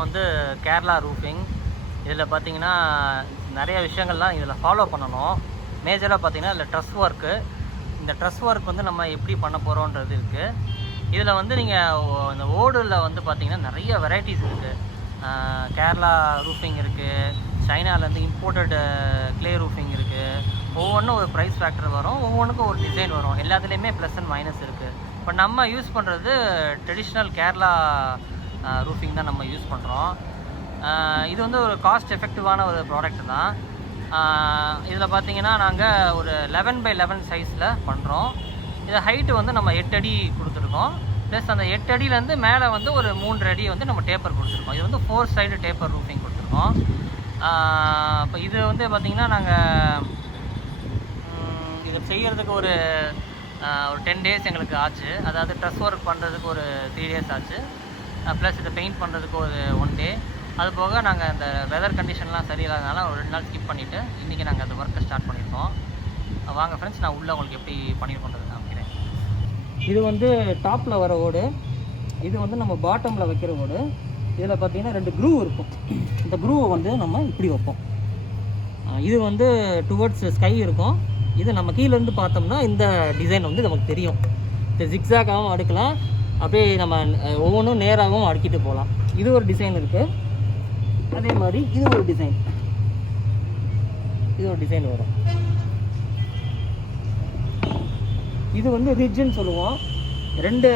இதுதான் வந்து கேரளா ரூஃபிங். இதில் பார்த்தீங்கன்னா நிறைய விஷயங்கள்லாம் இதில் ஃபாலோ பண்ணணும். மேஜராக பார்த்தீங்கன்னா இதில் ட்ரஸ் ஒர்க்கு. இந்த ட்ரஸ் ஒர்க் வந்து நம்ம எப்படி பண்ண போகிறோன்றது இருக்குது. இதில் வந்து நீங்கள் இந்த ஓடில் வந்து பார்த்திங்கன்னா நிறைய வெரைட்டிஸ் இருக்குது. கேரளா ரூஃபிங் இருக்குது, சைனாலேருந்து இம்போர்ட்டட் கிளே ரூஃபிங் இருக்குது. ஒவ்வொன்றும் ஒரு ப்ரைஸ் ஃபேக்டர் வரும், ஒவ்வொன்றுக்கும் ஒரு டிசைன் வரும். எல்லாத்துலேயுமே ப்ளஸ் அண்ட் மைனஸ் இருக்குது. இப்போ நம்ம யூஸ் பண்ணுறது ட்ரெடிஷ்னல் கேரளா ரூஃபிங் தான் நம்ம யூஸ் பண்ணுறோம். இது வந்து ஒரு காஸ்ட் எஃபெக்டிவான ஒரு ப்ராடக்ட் தான். இதில் பார்த்தீங்கன்னா நாங்கள் ஒரு 11x11 சைஸில் பண்ணுறோம். இது ஹைட்டு வந்து நம்ம 8 அடி கொடுத்துருக்கோம். ப்ளஸ் அந்த 8 அடியிலேருந்து மேலே வந்து ஒரு 3 அடி வந்து நம்ம டேப்பர் கொடுத்துருக்கோம். இது வந்து 4 சைடு டேப்பர் ரூஃபிங் கொடுத்துருக்கோம். இப்போ இது வந்து பார்த்திங்கன்னா நாங்கள் இதை செய்கிறதுக்கு ஒரு 10 days எங்களுக்கு ஆச்சு. அதாவது ட்ரெஸ் ஒர்க் பண்ணுறதுக்கு ஒரு 3 days ஆச்சு. ப்ளஸ் இதை பெயிண்ட் பண்ணுறதுக்கு ஒரு 1 day. அது போக நாங்கள் அந்த வெதர் கண்டிஷன்லாம் சரியில்லாதனால ஒரு 2 நாள் ஸ்கிப் பண்ணிவிட்டு இன்றைக்கி நாங்கள் அந்த ஒர்க்கை ஸ்டார்ட் பண்ணியிருக்கோம். வாங்க ஃப்ரெண்ட்ஸ், நான் உள்ளே உங்களுக்கு எப்படி பண்ணியிருக்கோன்றது காமிக்கிறேன். இது வந்து டாப்பில் வர ஓடு, இது வந்து நம்ம பாட்டமில் வைக்கிற ஓடு. இதில் பார்த்திங்கன்னா 2 க்ரூ இருக்கும். இந்த க்ரூவை வந்து நம்ம இப்படி வைப்போம். இது வந்து டுவர்ட்ஸ் ஸ்கை இருக்கும். இது நம்ம கீழேருந்து பார்த்தோம்னா இந்த டிசைன் வந்து நமக்கு தெரியும். இந்த ஜிக்ஸாக்காகவும் அடுக்கலாம், அப்படியே நம்ம ஒவ்வொன்றும் நேராகவும் அடுக்கிட்டு போகலாம். இது ஒரு டிசைன் இருக்குது. அதே மாதிரி இது ஒரு டிசைன், இது ஒரு டிசைன் வரும். இது வந்து ரிட்ஜுன்னு சொல்லுவோம். 2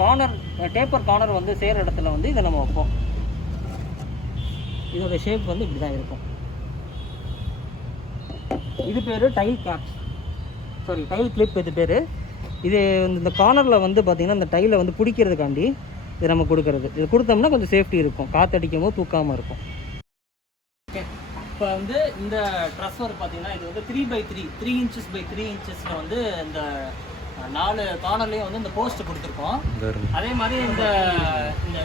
கார்னர் டேப்பர் கார்னர் வந்து சேர இடத்துல வந்து இதை நம்ம வைப்போம். இதோட ஷேப் வந்து இப்படி தான் இருக்கும். இது பேர் tile caps, sorry tile clip இது பேர். இது இந்த கார்னரில் வந்து பார்த்திங்கன்னா இந்த டைலை வந்து பிடிக்கிறதுக்காண்டி இது நம்ம கொடுக்குறது. இது கொடுத்தோம்னா கொஞ்சம் சேஃப்டி இருக்கும், காற்றடிக்கும் போது தூக்காமல் இருக்கும். ஓகே, இப்போ வந்து இந்த ட்ரஸ் ஒர்க் பார்த்திங்கன்னா இது வந்து 3x3 3 inches by 3 inches வந்து இந்த 4 கார்னர்லேயும் வந்து இந்த போஸ்ட் கொடுத்துருக்கோம். அதே மாதிரி இந்த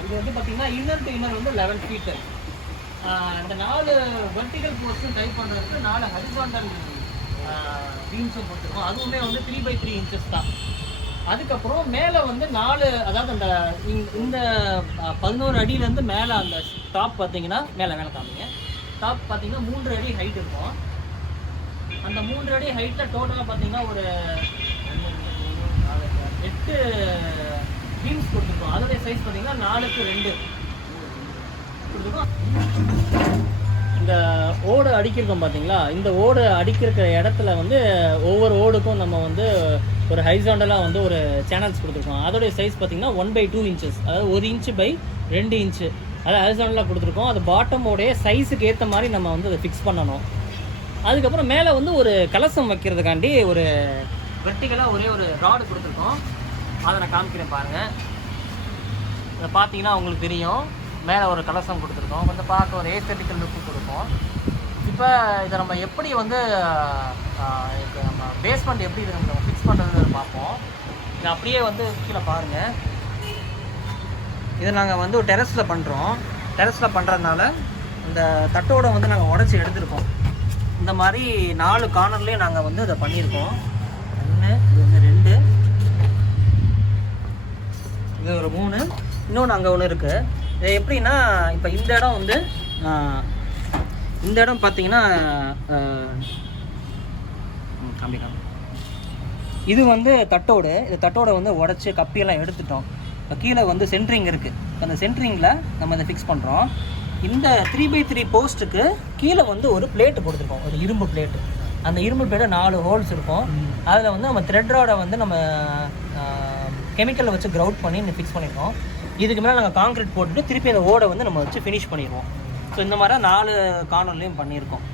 இது வந்து பார்த்திங்கன்னா இன்னர் டு இன்னர் வந்து 11 feet. இந்த 4 வெர்டிகல் போஸ்ட்டும் டைப் பண்ணுறதுக்கு 4 ஹரிசாண்டல் பீம்ஸும் கொடுத்துருக்கோம். அதுவுமே வந்து 3x3 inches தான். அதுக்கப்புறம் மேலே வந்து 4, அதாவது அந்த இந்த 11 அடியிலேருந்து மேலே அந்த டாப் பார்த்தீங்கன்னா மேலே காமிங்க. டாப் பார்த்தீங்கன்னா 3 அடி ஹைட் இருக்கும். அந்த 3 அடி ஹைட்டில் டோட்டலாக பார்த்தீங்கன்னா ஒரு 8 பீம்ஸ் கொடுத்துருக்கோம். அதோடைய சைஸ் பார்த்தீங்கன்னா 4x2 கொடுத்துருக்கோம். இந்த ஓடு அடிக்கிறோம் பார்த்தீங்களா, இந்த ஓடு அடிக்கிற இடத்துல வந்து ஒவ்வொரு ஓடுக்கும் நம்ம வந்து ஒரு ஹைசாண்டலாக வந்து ஒரு சேனல்ஸ் கொடுத்துருக்கோம். அதோடைய சைஸ் பார்த்திங்கன்னா 1/2 inches, அதாவது 1 inch by 2 inch, அதாவது ஹைசாண்டலாக கொடுத்துருக்கோம். அது பாட்டமோடைய சைஸுக்கு ஏற்ற மாதிரி நம்ம வந்து அதை ஃபிக்ஸ் பண்ணணும். அதுக்கப்புறம் மேலே வந்து ஒரு கலசம் வைக்கிறதுக்காண்டி ஒரு வெர்டிகலாக ஒரே ஒரு ராடு கொடுத்துருக்கோம். அதை நான் காமிக்கிறேன் பாருங்கள். இதை பார்த்தீங்கன்னா உங்களுக்கு தெரியும், மேலே ஒரு கலசம் கொடுத்துருக்கோம். கொஞ்சம் பார்க்க ஒரு ஏஸ்தெட்டிக்கல் லுக்கு கொடுக்கும். இப்போ இதை நம்ம எப்படி வந்து நம்ம பேஸ்மெண்ட் எப்படி இது நம்ம ஃபிக்ஸ் பண்ணுறது பார்ப்போம். இதை அப்படியே வந்து கீழே பாருங்கள். இதை நாங்கள் வந்து ஒரு டெரஸில் பண்ணுறோம். டெரஸில் பண்ணுறதுனால இந்த தட்டோட வந்து நாங்கள் உடச்சி எடுத்துருக்கோம். இந்த மாதிரி 4 கார்னர்லேயும் நாங்கள் வந்து இதை பண்ணியிருக்கோம். 1, இது வந்து 2, இது ஒரு 3, இன்னொன்று அங்கே ஒன்று இருக்குது. இது எப்படின்னா, இப்போ இந்த இடம் வந்து இந்த இடம் பார்த்தீங்கன்னா இது வந்து தட்டோடு, இந்த தட்டோட வந்து உடச்சி கப்பியெல்லாம் எடுத்துட்டோம். இப்போ கீழே வந்து சென்ட்ரிங் இருக்குது. அந்த சென்ட்ரிங்கில் நம்ம இதை ஃபிக்ஸ் பண்ணுறோம். இந்த 3x3 போஸ்ட்டுக்கு கீழே வந்து ஒரு பிளேட்டு கொடுத்துருக்கோம், ஒரு இரும்பு பிளேட்டு. அந்த இரும்பு பிளேட்டு 4 ஹோல்ஸ் இருக்கும். அதில் வந்து நம்ம த்ரெட் ராடை வந்து நம்ம கெமிக்கலில் வச்சு கிரவுட் பண்ணி ஃபிக்ஸ் பண்ணியிருக்கோம். இதுக்கு மேலே நாங்கள் கான்க்ரீட் போட்டுட்டு திருப்பி அந்த ஓடை வந்து நம்ம வச்சு ஃபினிஷ் பண்ணிடுவோம். ஸோ இந்த மாதிரி 4 கார்னர்லேயும் பண்ணியிருக்கோம்.